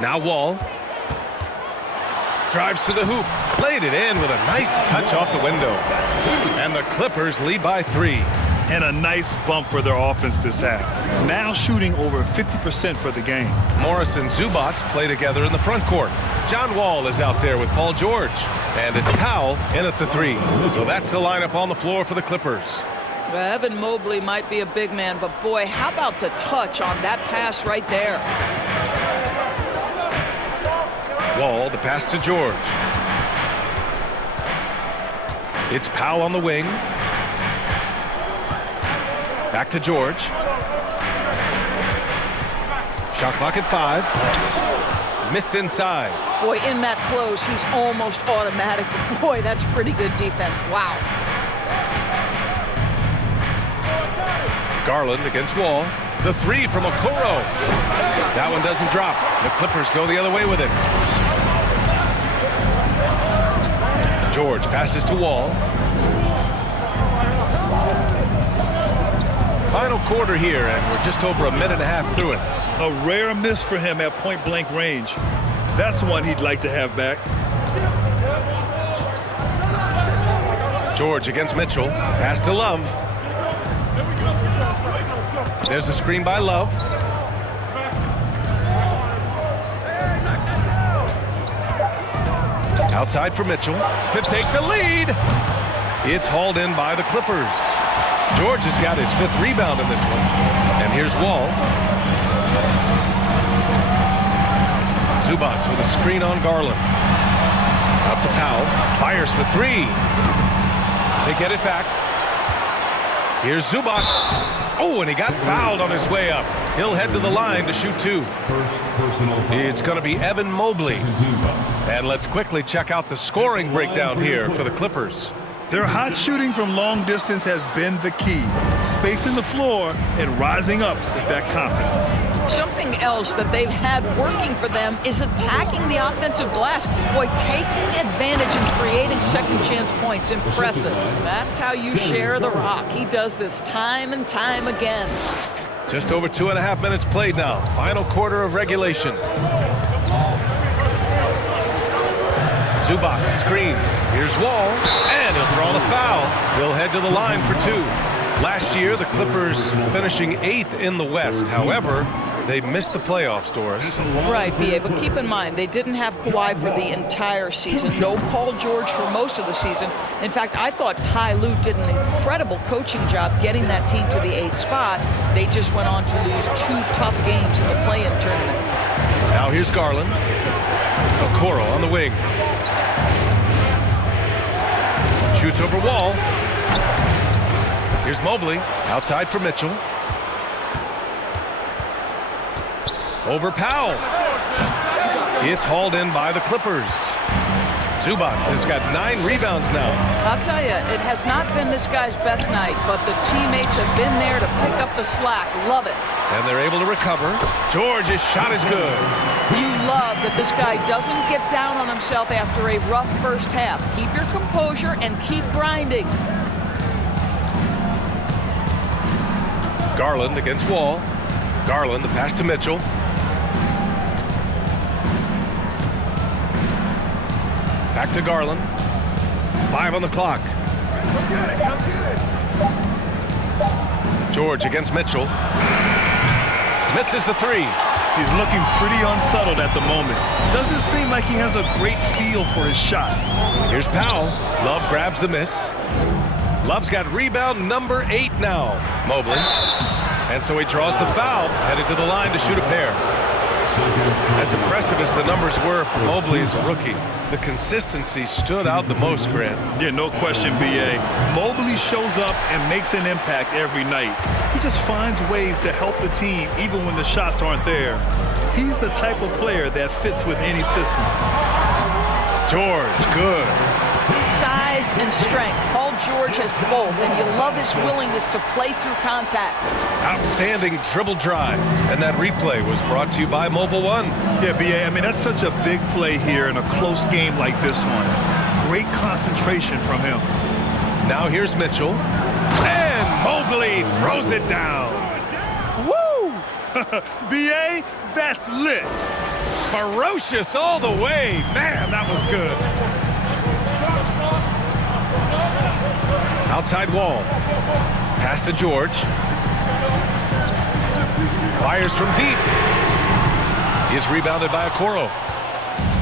Now Wall. Drives to the hoop. Laid it in with a nice touch off the window. And the Clippers lead by 3. And a nice bump for their offense this half. Now shooting over 50% for the game. Morris and Zubac play together in the front court. John Wall is out there with Paul George. And it's Powell in at the 3. So that's the lineup on the floor for the Clippers. Well, Evan Mobley might be a big man, but boy, how about the touch on that pass right there? Wall, the pass to George. It's Powell on the wing. Back to George. Shot clock at 5. Missed inside. Boy, in that close, he's almost automatic. Boy, that's pretty good defense. Wow. Garland against Wall. The 3 from Okoro. That one doesn't drop. The Clippers go the other way with it. George passes to Wall. Final quarter here, and we're just over a minute and a half through it. A rare miss for him at point-blank range. That's one he'd like to have back. George against Mitchell. Pass to Love. There's a screen by Love. Outside for Mitchell to take the lead. It's hauled in by the Clippers. George has got his 5th rebound in this one. And here's Wall. Zubac with a screen on Garland. Out to Powell. Fires for 3. They get it back. Here's Zubac. Oh, and he got fouled on his way up. He'll head to the line to shoot 2. It's going to be Evan Mobley. And let's quickly check out the scoring breakdown here for the Clippers. Their hot shooting from long distance has been the key. Spacing the floor and rising up with that confidence. Something else that they've had working for them is attacking the offensive glass. Boy, taking advantage and creating second chance points. Impressive. That's how you share the rock. He does this time and time again. Just over 2.5 minutes played now. Final quarter of regulation. Zubac screen. Here's Wall, and he'll draw the foul. He'll head to the line for 2. Last year, the Clippers finishing 8th in the West. However, they missed the playoffs, Doris. Right, B.A., but keep in mind, they didn't have Kawhi for the entire season. No Paul George for most of the season. In fact, I thought Ty Lue did an incredible coaching job getting that team to the 8th spot. They just went on to lose 2 tough games in the play-in tournament. Now here's Garland. Okoro on the wing. Shoots over Wall. Here's Mobley. Outside for Mitchell. Over Powell. It's hauled in by the Clippers. Zubac has got 9 rebounds now. I'll tell you, it has not been this guy's best night, but the teammates have been there to pick up the slack. Love it. And they're able to recover. George's shot is good. You love that this guy doesn't get down on himself after a rough first half. Keep your composure and keep grinding. Garland against Wall. Garland, the pass to Mitchell. Back to Garland. 5 on the clock. George against Mitchell. Misses the 3. He's looking pretty unsettled at the moment. Doesn't seem like he has a great feel for his shot. Here's Powell. Love grabs the miss. Love's got rebound number 8 now. Mobley. And so he draws the foul, headed to the line to shoot a pair. As impressive as the numbers were for Mobley as a rookie, the consistency stood out the most, Grant. Yeah, no question, B.A. Mobley shows up and makes an impact every night. He just finds ways to help the team even when the shots aren't there. He's the type of player that fits with any system. George, good. Size and strength. Paul George has both, and you love his willingness to play through contact. Outstanding dribble drive. And that replay was brought to you by Mobile One. Yeah, B.A., I mean, that's such a big play here in a close game like this one. Great concentration from him. Now here's Mitchell. And Mobley throws it down. Woo! B.A., that's lit. Ferocious all the way. Man, that was good. Outside Wall. Pass to George. Fires from deep. He is rebounded by Okoro.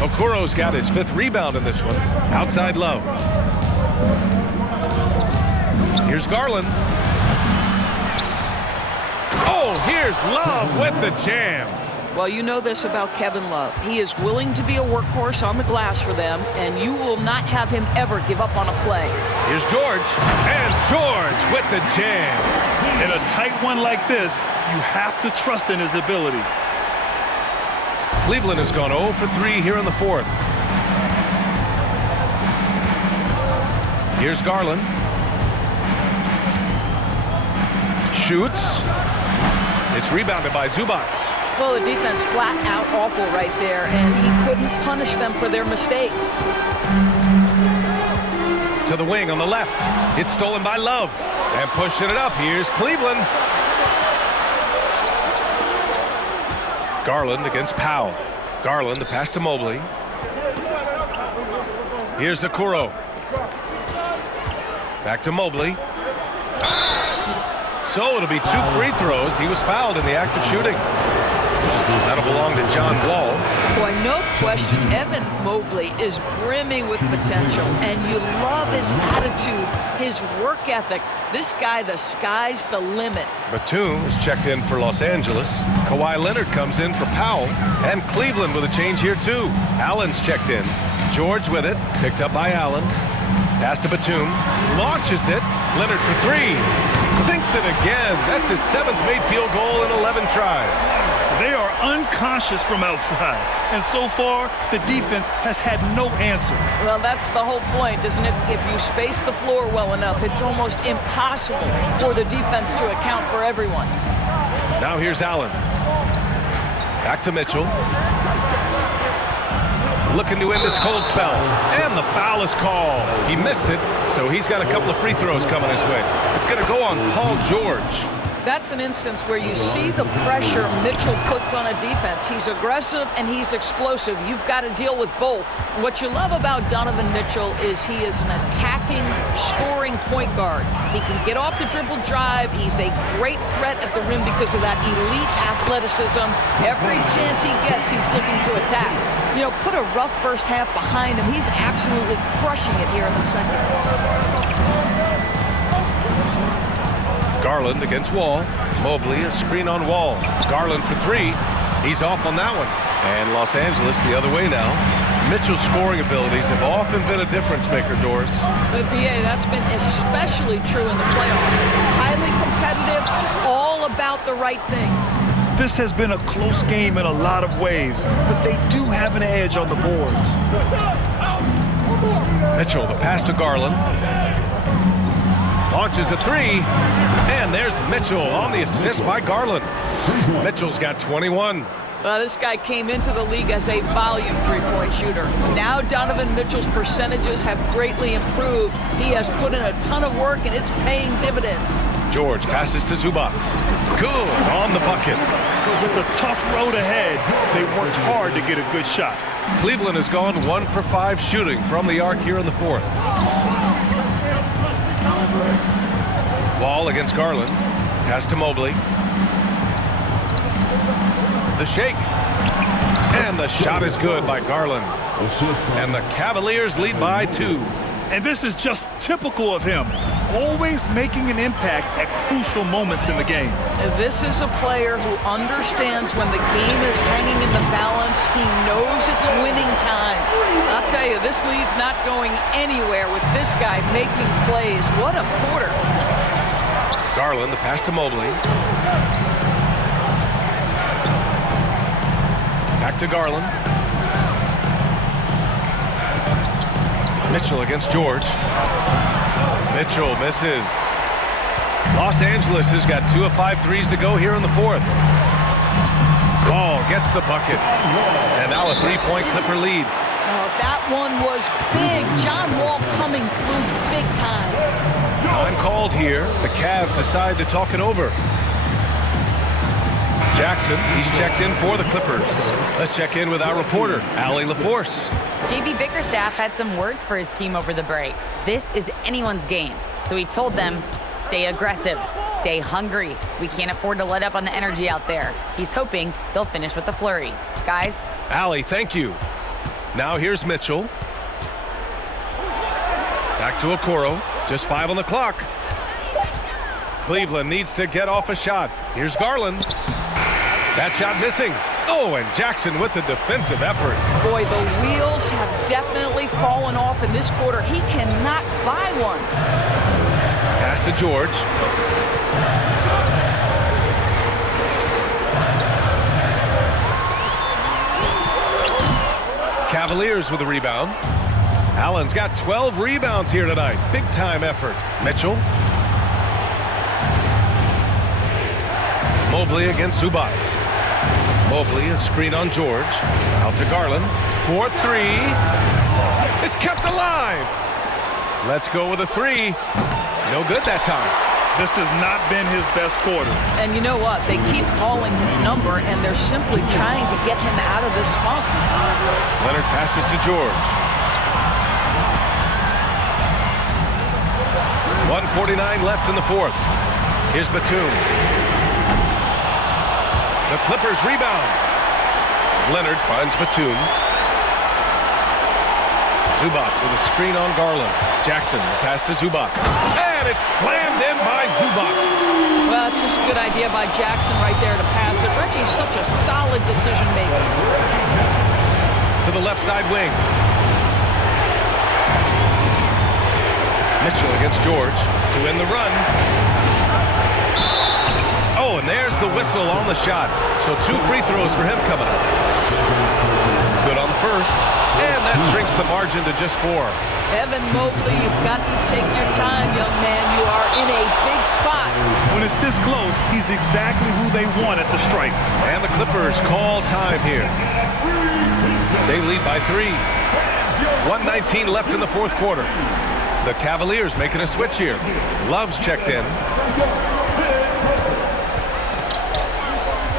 Okoro's got his 5th rebound in this one. Outside Love. Here's Garland. Oh, here's Love with the jam. Well, you know this about Kevin Love. He is willing to be a workhorse on the glass for them, and you will not have him ever give up on a play. Here's George. And George with the jam. In a tight one like this, you have to trust in his ability. Cleveland has gone 0 for 3 here in the 4th. Here's Garland. Shoots. It's rebounded by Zubats. Well, the defense flat out awful right there, and he couldn't punish them for their mistake. To the wing on the left. It's stolen by Love. And pushing it up. Here's Cleveland. Garland against Powell. Garland, the pass to Mobley. Here's Okoro. Back to Mobley. So it'll be 2 free throws. He was fouled in the act of shooting. That'll belong to John Wall. Boy, no question, Evan Mobley is brimming with potential, and you love his attitude, his work ethic. This guy, the sky's the limit. Batum is checked in for Los Angeles. Kawhi Leonard comes in for Powell. And Cleveland with a change here, too. Allen's checked in. George with it. Picked up by Allen. Pass to Batum. Launches it. Leonard for 3. Sinks it again. That's his 7th made field goal in 11 tries. They are unconscious from outside, and so far, the defense has had no answer. Well, that's the whole point, isn't it? If you space the floor well enough, it's almost impossible for the defense to account for everyone. Now here's Allen. Back to Mitchell. Looking to end this cold spell. And the foul is called. He missed it, so he's got a couple of free throws coming his way. It's going to go on Paul George. That's an instance where you see the pressure Mitchell puts on a defense. He's aggressive and he's explosive. You've got to deal with both. What you love about Donovan Mitchell is he is an attacking, scoring point guard. He can get off the dribble drive. He's a great threat at the rim because of that elite athleticism. Every chance he gets, he's looking to attack. You know, put a rough first half behind him. He's absolutely crushing it here in the second. Garland against Wall. Mobley, a screen on Wall. Garland for 3. He's off on that one. And Los Angeles the other way now. Mitchell's scoring abilities have often been a difference maker, Doris. But, BA, that's been especially true in the playoffs. Highly competitive, all about the right things. This has been a close game in a lot of ways, but they do have an edge on the boards. Mitchell, the pass to Garland. Launches a 3, and there's Mitchell on the assist by Garland. Mitchell's got 21. This guy came into the league as a volume three-point shooter. Now Donovan Mitchell's percentages have greatly improved. He has put in a ton of work, and it's paying dividends. George passes to Zubats. Good on the bucket. With a tough road ahead, they worked hard to get a good shot. Cleveland has gone 1 for 5 shooting from the arc here in the 4th. Wall against Garland. Pass to Mobley. The shake. And the shot is good by Garland. And the Cavaliers lead by 2. And this is just typical of him. Always making an impact at crucial moments in the game. This is a player who understands when the game is hanging in the balance. He knows it's winning time. I'll tell you, this lead's not going anywhere with this guy making plays. What a quarter. Garland, the pass to Mobley. Back to Garland. Mitchell against George. Mitchell misses. Los Angeles has got 2 of 5 threes to go here in the 4th. Ball gets the bucket. And now a 3-point Clipper lead. Oh, that one was big. John Wall coming through big time. Time called here. The Cavs decide to talk it over. Jackson, he's checked in for the Clippers. Let's check in with our reporter, Allie LaForce. JB Bickerstaff had some words for his team over the break. This is anyone's game. So he told them, stay aggressive, stay hungry. We can't afford to let up on the energy out there. He's hoping they'll finish with a flurry. Guys? Allie, thank you. Now here's Mitchell. Back to Okoro. Just 5 on the clock. Cleveland needs to get off a shot. Here's Garland. That shot missing. Oh, and Jackson with the defensive effort. Boy, the wheels have definitely fallen off in this quarter. He cannot buy one. Pass to George. Cavaliers with a rebound. Allen's got 12 rebounds here tonight. Big time effort. Mitchell. Mobley against Zubats. Mobley, a screen on George. Out to Garland. 4-3. It's kept alive. Let's go with a 3. No good that time. This has not been his best quarter. And you know what? They keep calling his number, and they're simply trying to get him out of this funk. Leonard passes to George. 1:49 left in the fourth. Here's Batum. The Clippers rebound. Leonard finds Batum. Zubats with a screen on Garland. Jackson, the pass to Zubats. And it's slammed in by Zubats. Well, it's just a good idea by Jackson right there to pass it. Reggie's such a solid decision maker. To the left side wing. Mitchell against George to win the run. Oh, and there's the whistle on the shot. So 2 free throws for him coming up. Good on the first. And that shrinks the margin to just 4. Evan Mobley, you've got to take your time, young man. You are in a big spot. When it's this close, he's exactly who they want at the stripe. And the Clippers call time here. They lead by 3. 1:19 left in the fourth quarter. The Cavaliers making a switch here. Love's checked in.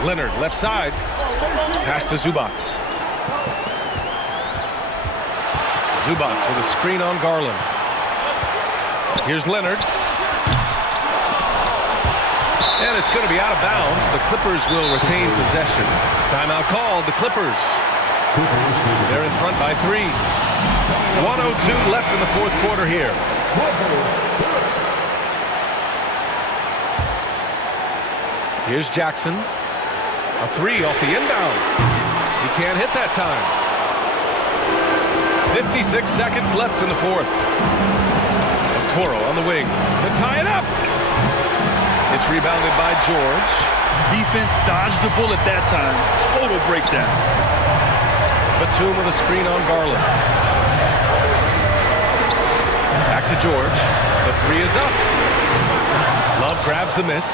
Leonard, left side. Pass to Zubats. Zubats with a screen on Garland. Here's Leonard. And it's going to be out of bounds. The Clippers will retain possession. Timeout called. The Clippers. They're in front by 3. 1:02 left in the fourth quarter here. Here's Jackson. A 3 off the inbound. He can't hit that time. 56 seconds left in the fourth. Okoro on the wing to tie it up. It's rebounded by George. Defense dodged the bullet that time. Total breakdown. Batum with a screen on Garland. Back to George. The 3 is up. Love grabs the miss.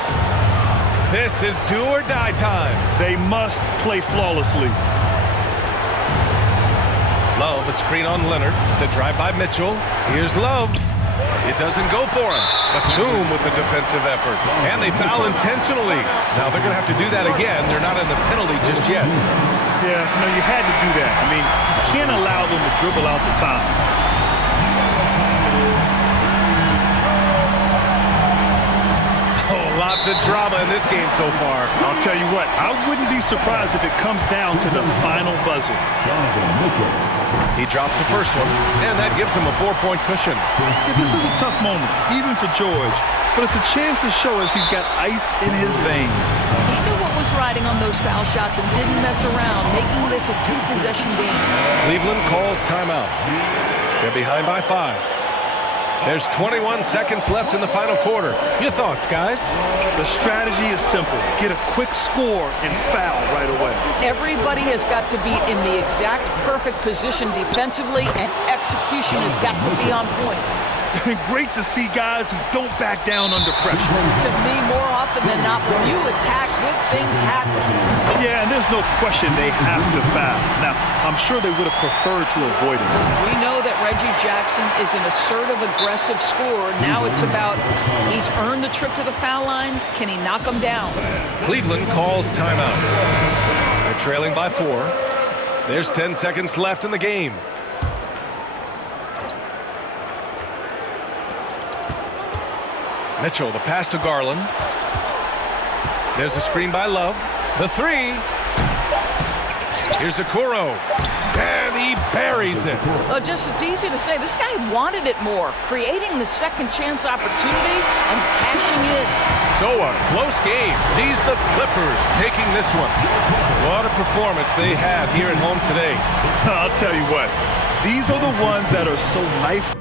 This is do or die time. They must play flawlessly. Love, a screen on Leonard. The drive by Mitchell. Here's Love. It doesn't go for him. Batum with the defensive effort. And they foul intentionally. Now they're going to have to do that again. They're not in the penalty just yet. Yeah, no, you had to do that. I mean, you can't allow them to dribble out the time. Oh, lots of drama in this game so far. I'll tell you what, I wouldn't be surprised if it comes down to the final buzzer. He drops the first one, and that gives him a 4-point cushion. Yeah, this is a tough moment, even for George, but it's a chance to show us he's got ice in his veins. He knew what was riding on those foul shots and didn't mess around, making this a 2-possession game. Cleveland calls timeout. They're behind by 5. There's 21 seconds left in the final quarter. Your thoughts, guys? The strategy is simple. Get a quick score and foul right away. Everybody has got to be in the exact perfect position defensively, and execution has got to be on point. Great to see guys who don't back down under pressure. To me, more often than not, when you attack, good things happen. Yeah, and there's no question they have to foul. Now, I'm sure they would have preferred to avoid it. We know that Reggie Jackson is an assertive, aggressive scorer. Now it's about he's earned the trip to the foul line. Can he knock him down? Cleveland calls timeout. They're trailing by 4. There's 10 seconds left in the game. Mitchell, the pass to Garland. There's a screen by Love. The 3. Here's Okoro. And he buries it. Oh, just it's easy to say. This guy wanted it more, creating the second chance opportunity and cashing in. So a close game sees the Clippers taking this one. What a performance they had here at home today. I'll tell you what, these are the ones that are so nice.